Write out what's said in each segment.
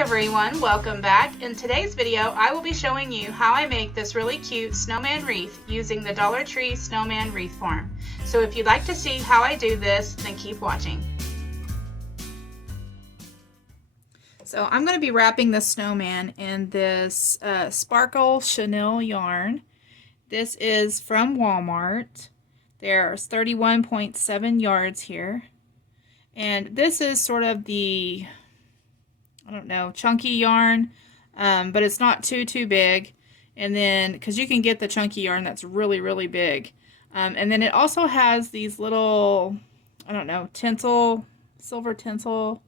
everyone, welcome back. In today's video, I will be showing you how I make this really cute snowman wreath using the Dollar Tree snowman wreath form. So if you'd like to see how I do this, then keep watching. So I'm going to be wrapping the snowman in this sparkle chenille yarn. This is from Walmart. There's 31.7 yards here. And this is sort of the, I don't know, chunky yarn, but it's not too big. And then, because you can get the chunky yarn that's really big. And then it also has these little, I don't know, tinsel, silver tinsel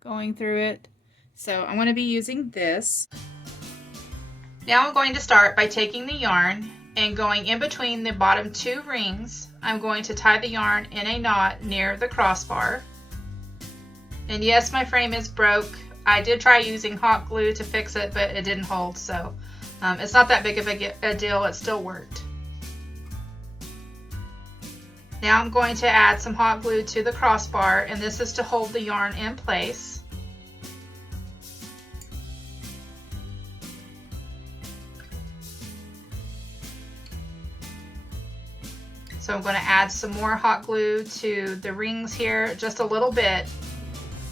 going through it. So I'm going to be using this. Now I'm going to start by taking the yarn and going in between the bottom two rings. I'm going to tie the yarn in a knot near the crossbar. And yes, my frame is broke. I did try using hot glue to fix it, but it didn't hold, so it's not that big of a deal. It still worked. Now I'm going to add some hot glue to the crossbar, and this is to hold the yarn in place. So I'm going to add some more hot glue to the rings here, just a little bit,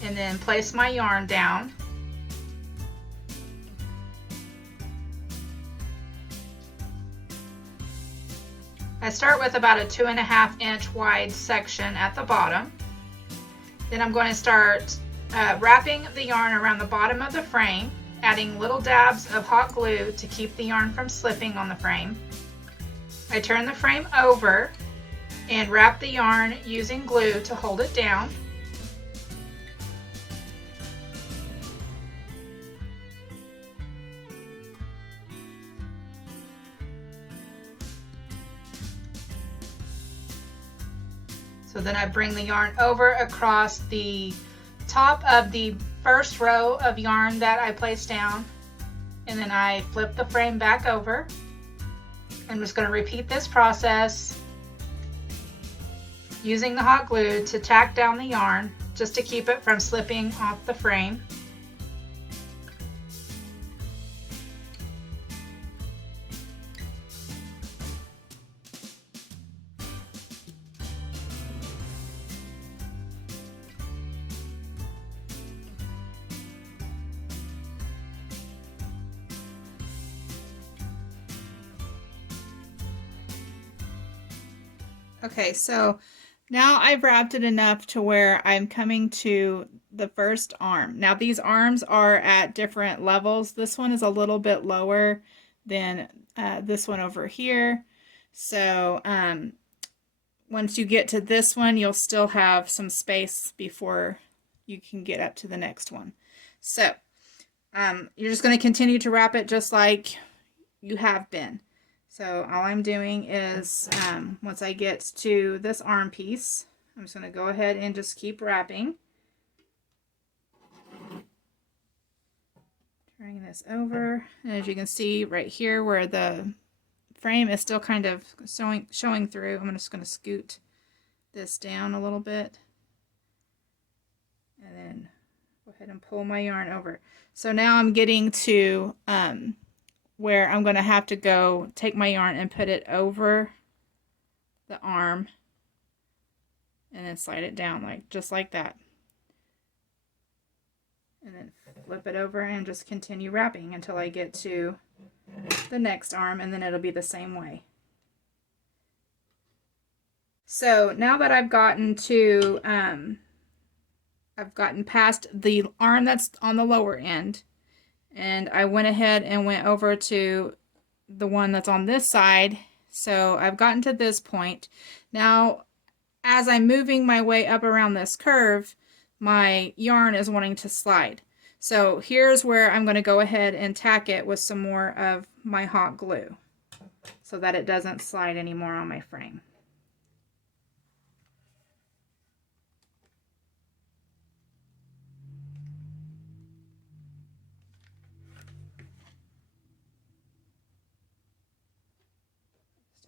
and then place my yarn down. I start with about a 2.5 inch wide section at the bottom. Then I'm going to start wrapping the yarn around the bottom of the frame, adding little dabs of hot glue to keep the yarn from slipping on the frame. I turn the frame over and wrap the yarn using glue to hold it down. So then I bring the yarn over across the top of the first row of yarn that I placed down, and then I flip the frame back over. I'm just going to repeat this process using the hot glue to tack down the yarn just to keep it from slipping off the frame. Okay, so now I've wrapped it enough to where I'm coming to the first arm. Now these arms are at different levels. This one is a little bit lower than this one over here. So once you get to this one, you'll still have some space before you can get up to the next one. So you're just going to continue to wrap it just like you have been. So all I'm doing is, once I get to this arm piece, I'm just going to go ahead and just keep wrapping. Turning this over, and as you can see right here where the frame is still kind of showing through, I'm just going to scoot this down a little bit. And then go ahead and pull my yarn over. So now I'm getting to where I'm going to have to go take my yarn and put it over the arm and then slide it down just like that. And then flip it over and just continue wrapping until I get to the next arm, and then it'll be the same way. So now that I've gotten to, I've gotten past the arm that's on the lower end, and I went ahead and went over to the one that's on this side. So I've gotten to this point. Now, as I'm moving my way up around this curve, my yarn is wanting to slide. So here's where I'm going to go ahead and tack it with some more of my hot glue so that it doesn't slide anymore on my frame.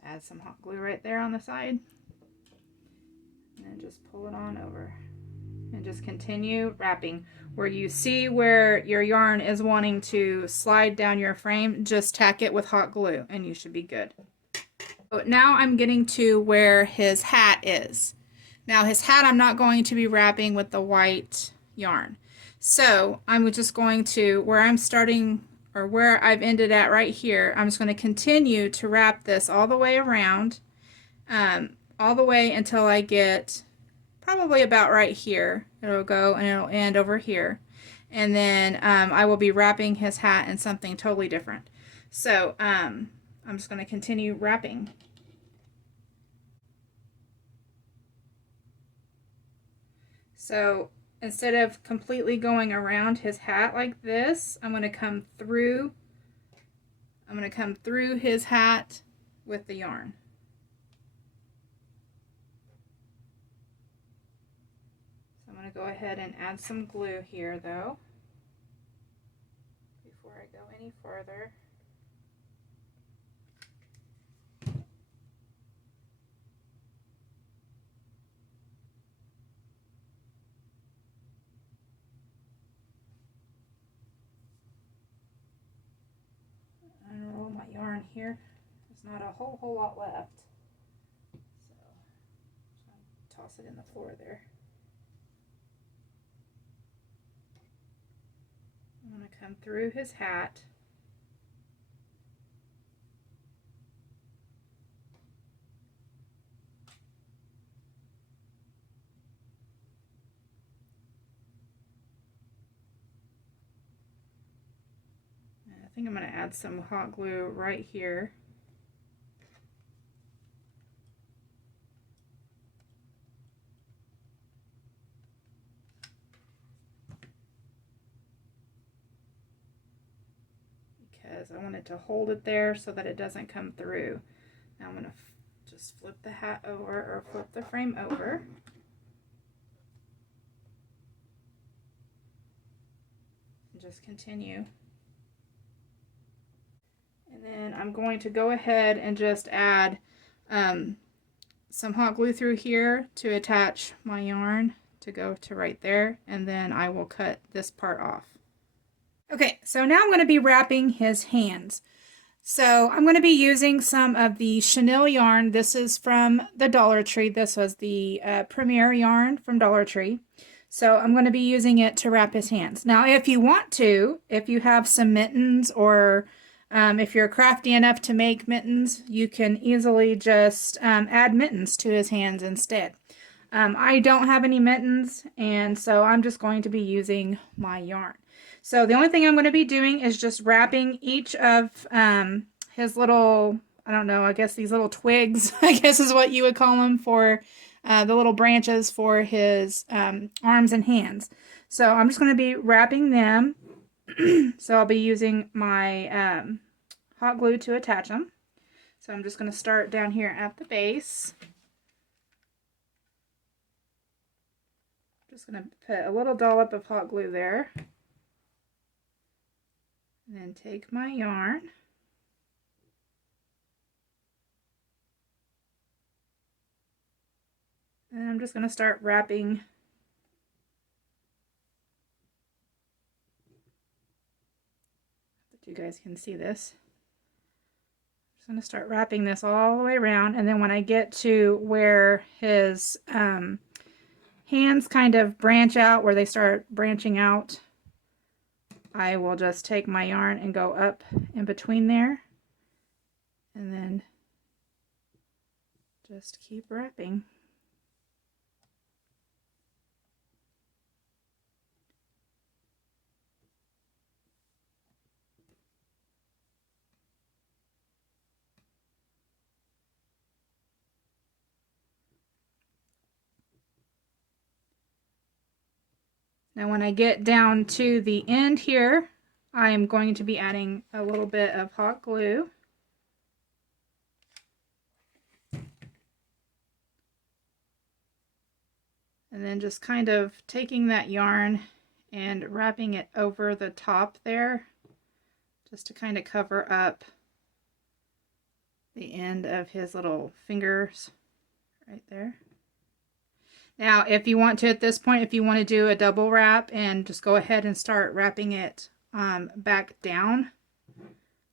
Add some hot glue right there on the side, and then just pull it on over. and just continue wrapping. Where you see where your yarn is wanting to slide down your frame, just tack it with hot glue and you should be good. So now I'm getting to where his hat is. Now his hat I'm not going to be wrapping with the white yarn. So I'm just going to, where I'm starting or where I've ended at right here, I'm just going to continue to wrap this all the way around, all the way until I get probably about right here. It'll go and it'll end over here. And then I will be wrapping his hat in something totally different. So I'm just going to continue wrapping. So instead of completely going around his hat like this, I'm going to come through his hat with the yarn. So I'm going to go ahead and add some glue here though, before I go any further. Unroll my yarn here. There's not a whole lot left. So toss it in the floor there. I'm going to come through his hat. And I think I'm going to add some hot glue right here. Because I want it to hold it there so that it doesn't come through. Now I'm going to just flip the hat over, or flip the frame over. And just continue. And then I'm going to go ahead and just add some hot glue through here to attach my yarn to go to right there, and then I will cut this part off. Okay, so now I'm going to be wrapping his hands. So I'm going to be using some of the chenille yarn. This is from the Dollar Tree. This was the Premier yarn from Dollar Tree. So I'm going to be using it to wrap his hands. Now, if you want to, if you have some mittens, or if you're crafty enough to make mittens, you can easily just add mittens to his hands instead. I don't have any mittens, and so I'm just going to be using my yarn. So the only thing I'm going to be doing is just wrapping each of his little, I don't know, I guess these little twigs, I guess is what you would call them, for the little branches for his arms and hands. So I'm just going to be wrapping them. So I'll be using my hot glue to attach them. So I'm just going to start down here at the base. Just going to put a little dollop of hot glue there. And then take my yarn. And I'm just going to start wrapping you guys can see this. I'm just going to start wrapping this all the way around, and then when I get to where his hands kind of branch out, where they start branching out, I will just take my yarn and go up in between there, and then just keep wrapping. Now when I get down to the end here, I am going to be adding a little bit of hot glue. And then just kind of taking that yarn and wrapping it over the top there, just to kind of cover up the end of his little fingers right there. Now, if you want to, at this point, if you want to do a double wrap and just go ahead and start wrapping it back down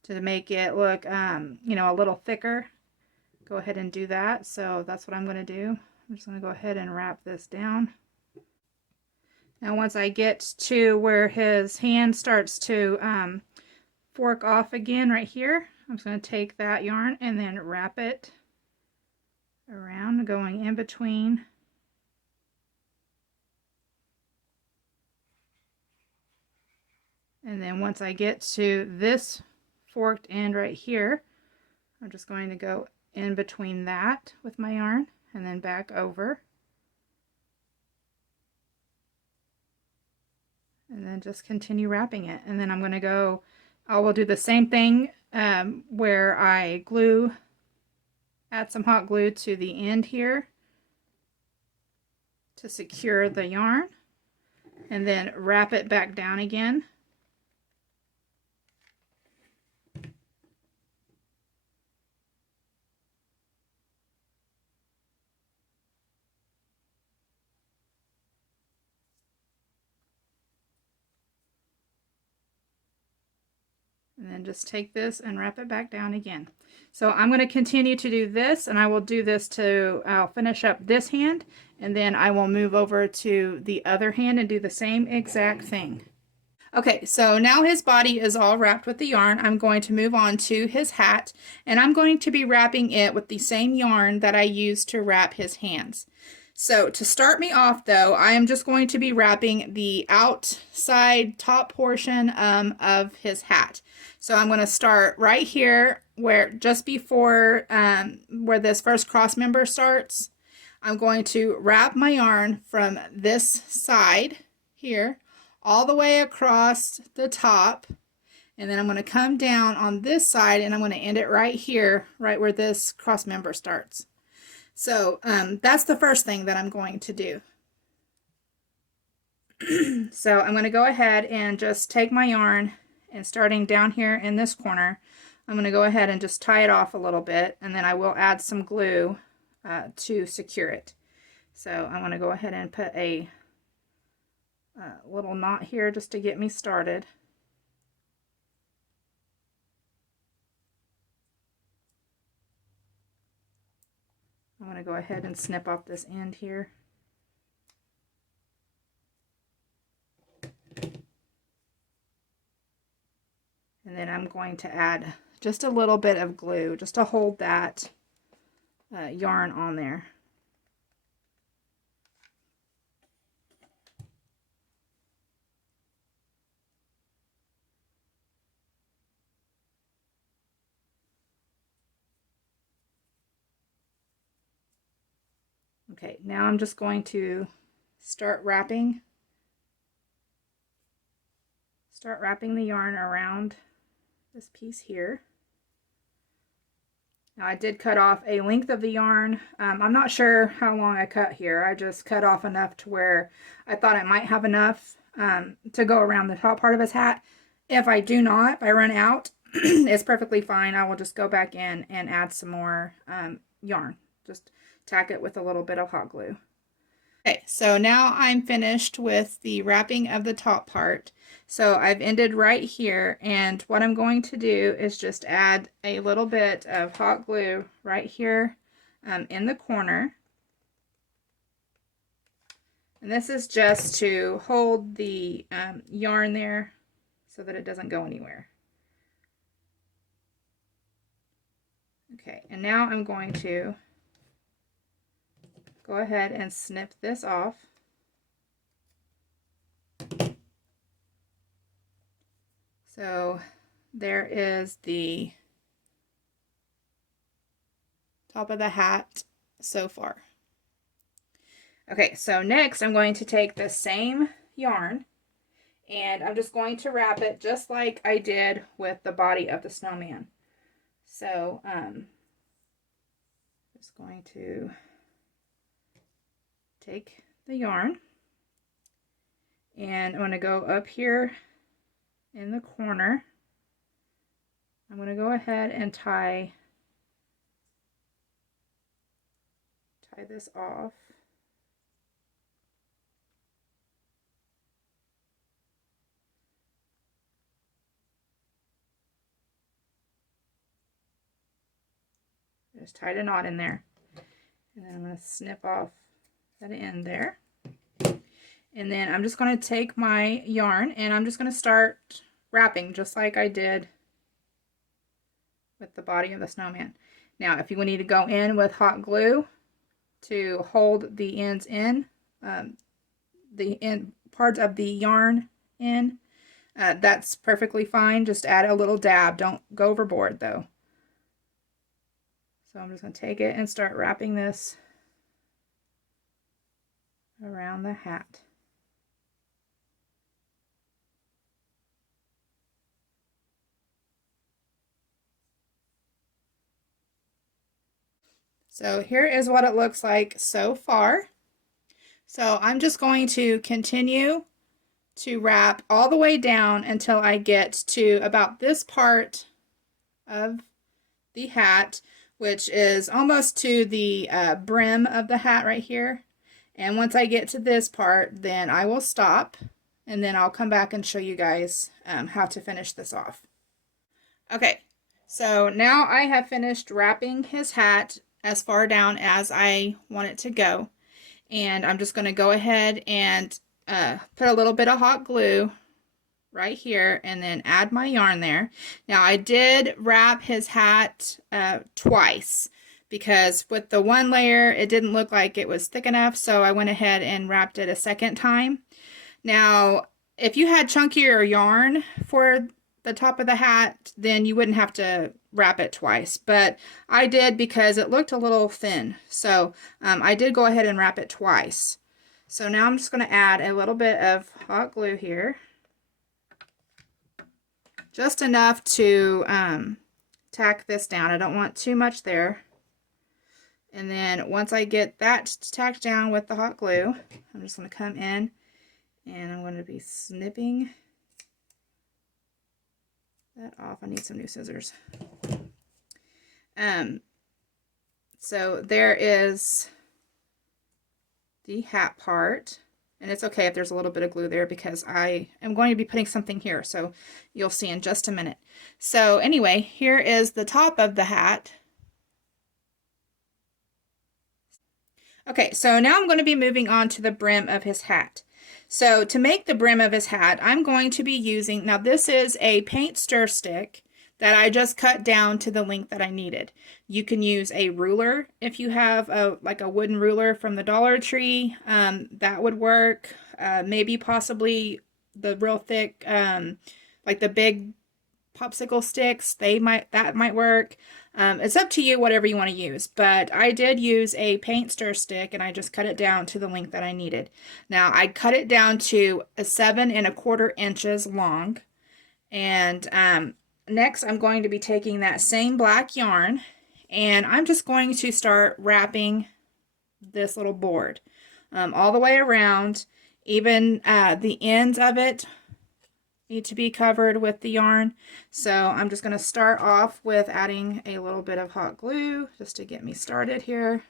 to make it look, you know, a little thicker, go ahead and do that. So that's what I'm going to do. I'm just going to go ahead and wrap this down. Now, once I get to where his hand starts to fork off again right here, I'm just going to take that yarn and then wrap it around, going in between. And then once I get to this forked end right here, I'm just going to go in between that with my yarn and then back over. And then just continue wrapping it. And then I'm going to go, I will do the same thing where I add some hot glue to the end here to secure the yarn, and then wrap it back down again. And then just take this and wrap it back down again. So I'm going to continue to do this, and I will do this I'll finish up this hand, and then I will move over to the other hand and do the same exact thing. Okay, so now his body is all wrapped with the yarn. I'm going to move on to his hat, and I'm going to be wrapping it with the same yarn that I used to wrap his hands. So to start me off though, I am just going to be wrapping the outside top portion of his hat. So I'm going to start right here where just before where this first cross member starts. I'm going to wrap my yarn from this side here all the way across the top, and then I'm going to come down on this side and I'm going to end it right here, right where this cross member starts. So that's the first thing that I'm going to do. So I'm going to go ahead and just take my yarn, and starting down here in this corner, I'm going to go ahead and just tie it off a little bit, and then I will add some glue to secure it. So I'm going to go ahead and put a little knot here just to get me started. I'm going to go ahead and snip off this end here. And then I'm going to add just a little bit of glue just to hold that yarn on there. Okay, now I'm just going to start wrapping the yarn around this piece here. Now I did cut off a length of the yarn. I'm not sure how long I cut here. I just cut off enough to where I thought I might have enough to go around the top part of his hat. If I do not, if I run out, it's perfectly fine. I will just go back in and add some more yarn. Just tack it with a little bit of hot glue. Okay, so now I'm finished with the wrapping of the top part. So I've ended right here, and what I'm going to do is just add a little bit of hot glue right here in the corner. And this is just to hold the yarn there so that it doesn't go anywhere. Okay, and now I'm going to go ahead and snip this off. So there is the top of the hat so far. Okay, so next I'm going to take the same yarn, and I'm just going to wrap it just like I did with the body of the snowman. So just going to take the yarn, and I'm going to go up here in the corner. I'm going to go ahead and tie this off. Just tied a knot in there. And then I'm going to snip off that end there. And then I'm just going to take my yarn and I'm just going to start wrapping just like I did with the body of the snowman. Now, if you need to go in with hot glue to hold the ends in, the end parts of the yarn in, that's perfectly fine. Just add a little dab. Don't go overboard though. So I'm just going to take it and start wrapping this around the hat. So here is what it looks like so far. So I'm just going to continue to wrap all the way down until I get to about this part of the hat, which is almost to the brim of the hat right here. And once I get to this part, then I will stop, and then I'll come back and show you guys how to finish this off. Okay, so now I have finished wrapping his hat as far down as I want it to go. And I'm just going to go ahead and put a little bit of hot glue right here and then add my yarn there. Now I did wrap his hat twice because with the one layer it didn't look like it was thick enough, so I went ahead and wrapped it a second time. Now if you had chunkier yarn for the top of the hat, then you wouldn't have to wrap it twice, but I did because it looked a little thin, so I did go ahead and wrap it twice. So now I'm just going to add a little bit of hot glue here, just enough to tack this down. I don't want too much there. And then once I get that tacked down with the hot glue, I'm just going to come in and I'm going to be snipping that off. I need some new scissors. So there is the hat part, and it's okay if there's a little bit of glue there because I am going to be putting something here, so you'll see in just a minute. So anyway, here is the top of the hat. Okay, so now I'm going to be moving on to the brim of his hat. So to make the brim of his hat, I'm going to be using, now this is a paint stir stick that I just cut down to the length that I needed. You can use a ruler if you have like a wooden ruler from the Dollar Tree. That would work. Maybe possibly the real thick, like the big popsicle sticks, that might work. It's up to you, whatever you want to use, but I did use a paint stir stick and I just cut it down to the length that I needed. Now I cut it down to 7 1/4 inches long, and next I'm going to be taking that same black yarn and I'm just going to start wrapping this little board all the way around. Even the ends of it need to be covered with the yarn. So I'm just going to start off with adding a little bit of hot glue just to get me started here.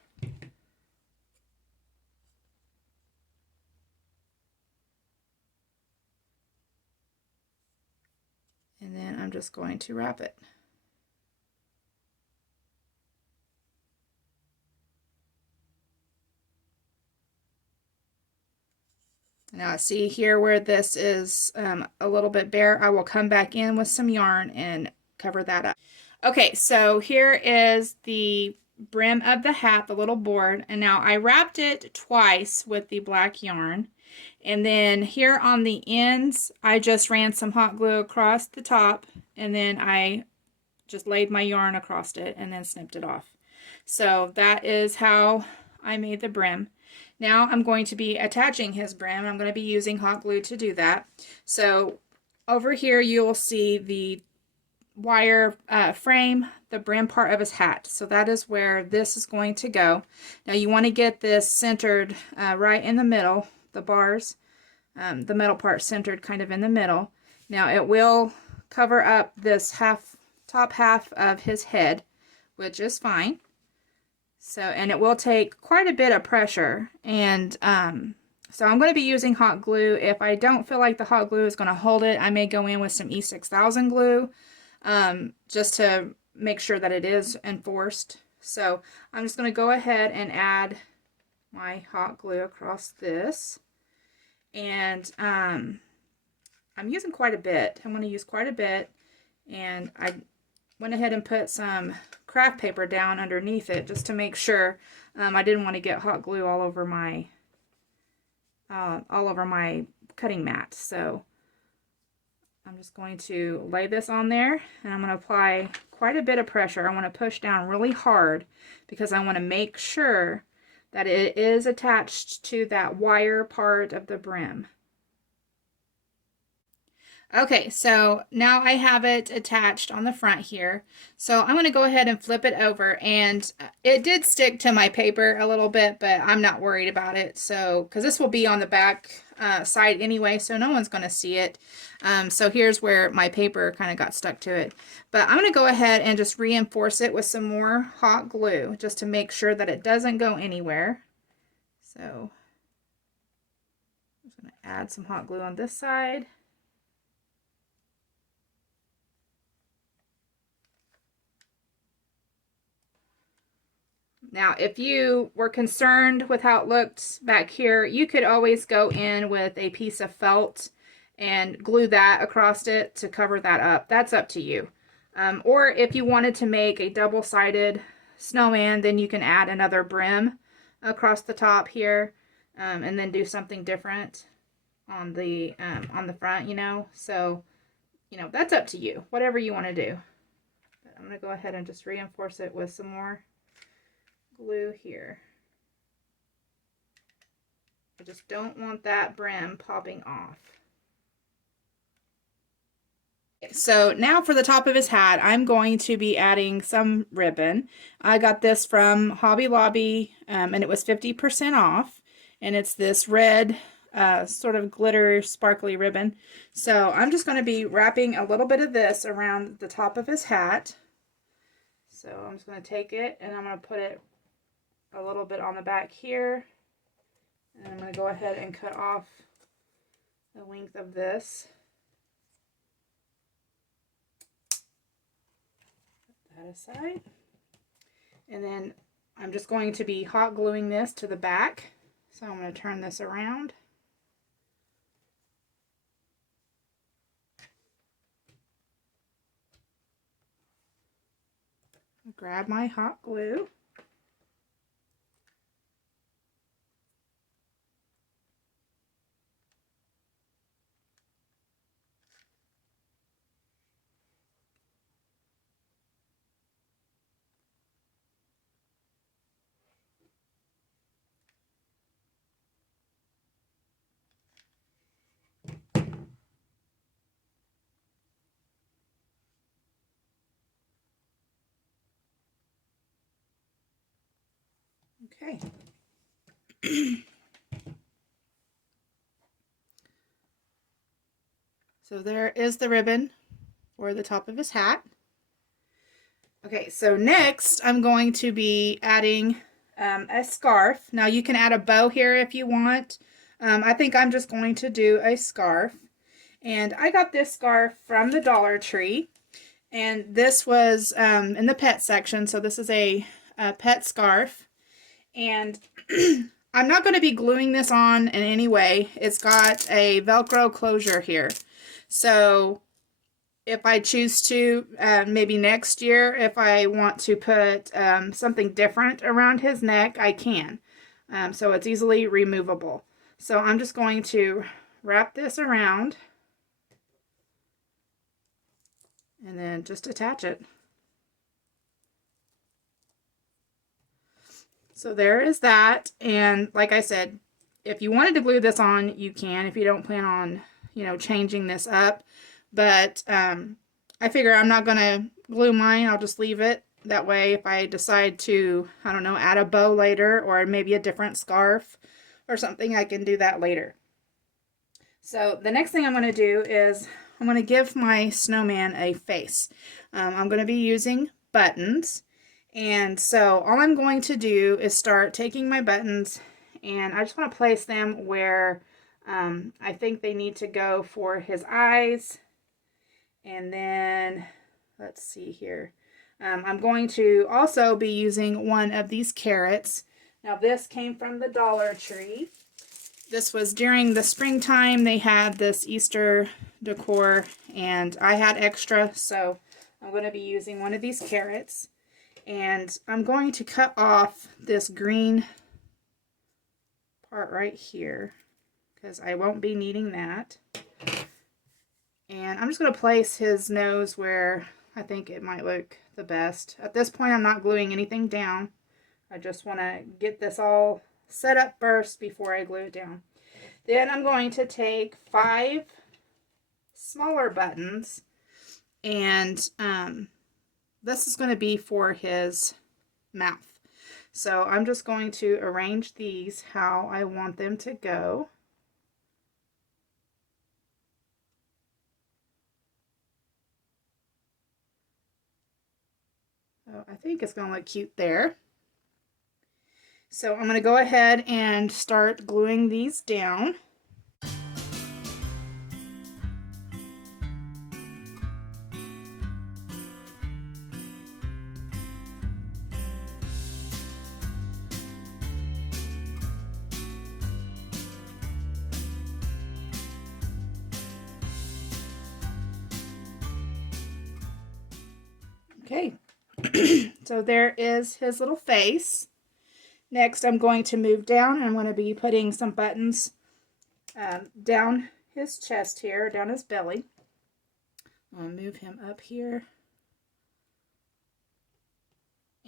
And then I'm just going to wrap it. Now see here where this is a little bit bare, I will come back in with some yarn and cover that up. Okay, so here is the brim of the hat, the little board, and now I wrapped it twice with the black yarn. And then here on the ends, I just ran some hot glue across the top, and then I just laid my yarn across it and then snipped it off. So that is how I made the brim. Now I'm going to be attaching his brim. I'm going to be using hot glue to do that. So over here you'll see the wire frame, the brim part of his hat. So that is where this is going to go. Now you want to get this centered right in the middle, the bars, the metal part centered kind of in the middle. Now it will cover up this top half of his head, which is fine. So, and it will take quite a bit of pressure, and so I'm going to be using hot glue. If I don't feel like the hot glue is going to hold it, I may go in with some E6000 glue just to make sure that it is enforced. So I'm just going to go ahead and add my hot glue across this. And I'm using quite a bit. I'm going to use quite a bit. And I went ahead and put some craft paper down underneath it just to make sure. I didn't want to get hot glue all over my cutting mat. So I'm just going to lay this on there, and I'm going to apply quite a bit of pressure. I want to push down really hard because I want to make sure that it is attached to that wire part of the brim. Okay, so now I have it attached on the front here. So I'm going to go ahead and flip it over, and it did stick to my paper a little bit, but I'm not worried about it. So, because this will be on the back side anyway, so no one's going to see it. So here's where my paper kind of got stuck to it. But I'm going to go ahead and just reinforce it with some more hot glue just to make sure that it doesn't go anywhere. So I'm just going to add some hot glue on this side. Now, if you were concerned with how it looked back here, you could always go in with a piece of felt and glue that across it to cover that up. That's up to you. Or if you wanted to make a double-sided snowman, then you can add another brim across the top here, and then do something different on the front, you know. So, you know, that's up to you, whatever you want to do. But I'm going to go ahead and just reinforce it with some more glue here. I just don't want that brim popping off. So now for the top of his hat, I'm going to be adding some ribbon. I got this from Hobby Lobby, and it was 50% off, and it's this red sort of glitter sparkly ribbon. So I'm just going to be wrapping a little bit of this around the top of his hat. So I'm just going to take it and I'm going to put it a little bit on the back here, and I'm going to go ahead and cut off the length of this. Put that aside, and then I'm just going to be hot gluing this to the back. So I'm going to turn this around. Grab my hot glue. Okay. So there is the ribbon for the top of his hat. Okay, so next I'm going to be adding a scarf. Now you can add a bow here if you want. I think I'm just going to do a scarf. And I got this scarf from the Dollar Tree. And this was in the pet section, so this is a pet scarf. And I'm not going to be gluing this on in any way. It's got a Velcro closure here. So if I choose to, maybe next year, if I want to put something different around his neck, I can. So it's easily removable. So I'm just going to wrap this around and then just attach it. So there is that, and like I said, if you wanted to glue this on, you can, if you don't plan on, you know, changing this up. But I figure I'm not going to glue mine, I'll just leave it. That way, if I decide to, I don't know, add a bow later, or maybe a different scarf or something, I can do that later. So the next thing I'm going to do is I'm going to give my snowman a face. I'm going to be using buttons. And so all I'm going to do is start taking my buttons, and I just want to place them where I think they need to go for his eyes. And then, let's see here. I'm going to also be using one of these carrots. Now this came from the Dollar Tree. This was during the springtime. They had this Easter decor and I had extra, so I'm going to be using one of these carrots. And I'm going to cut off this green part right here because I won't be needing that. And I'm just going to place his nose where I think it might look the best. At this point, I'm not gluing anything down. I just want to get this all set up first before I glue it down. Then I'm going to take 5 smaller buttons, and this is going to be for his mouth. So I'm just going to arrange these how I want them to go. So I think it's going to look cute there. So I'm going to go ahead and start gluing these down. Okay, so there is his little face. Next, I'm going to move down and I'm going to be putting some buttons down his chest here, down his belly. I'll move him up here.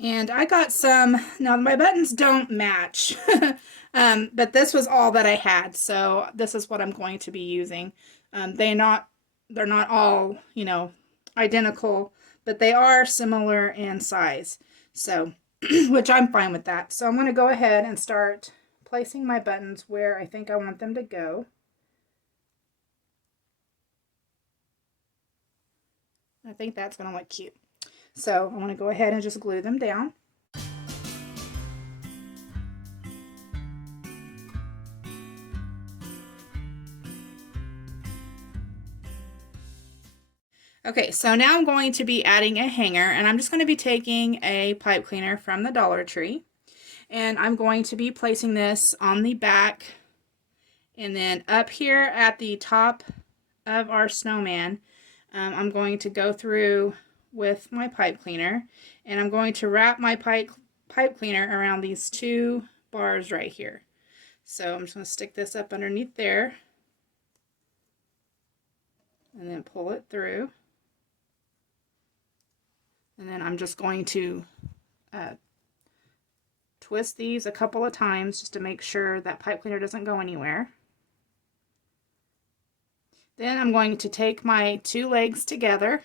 And I got some, now my buttons don't match, but this was all that I had, so this is what I'm going to be using. They're not all, you know, identical, but they are similar in size, so which I'm fine with that. So I'm going to go ahead and start placing my buttons where I think I want them to go. I think that's going to look cute. So I'm going to go ahead and just glue them down. Okay, so now I'm going to be adding a hanger, and I'm just going to be taking a pipe cleaner from the Dollar Tree, and I'm going to be placing this on the back, and then up here at the top of our snowman, I'm going to go through with my pipe cleaner, and I'm going to wrap my pipe cleaner around these 2 bars right here. So I'm just going to stick this up underneath there, and then pull it through. And then I'm just going to twist these a couple of times just to make sure that pipe cleaner doesn't go anywhere. Then I'm going to take my 2 legs together.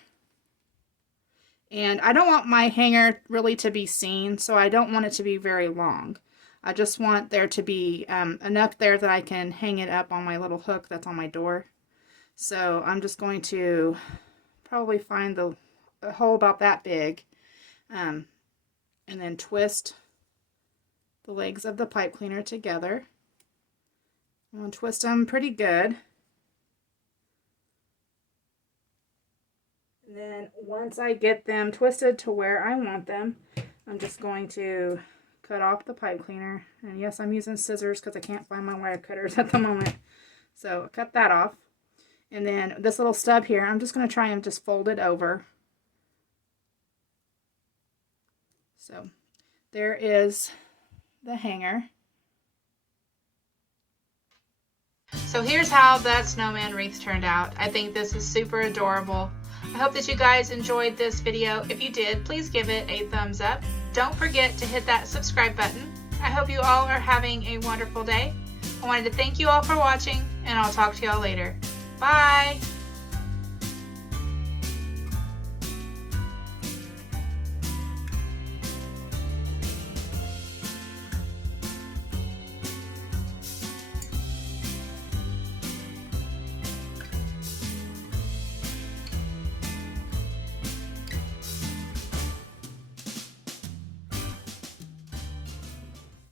And I don't want my hanger really to be seen, so I don't want it to be very long. I just want there to be enough there that I can hang it up on my little hook that's on my door. So I'm just going to probably find a hole about that big, and then twist the legs of the pipe cleaner together. I'm going to twist them pretty good. And then once I get them twisted to where I want them, I'm just going to cut off the pipe cleaner. And yes, I'm using scissors because I can't find my wire cutters at the moment. So cut that off. And then this little stub here, I'm just going to try and just fold it over. So there is the hanger. So here's how that snowman wreath turned out. I think this is super adorable. I hope that you guys enjoyed this video. If you did, please give it a thumbs up. Don't forget to hit that subscribe button. I hope you all are having a wonderful day. I wanted to thank you all for watching, and I'll talk to y'all later. Bye!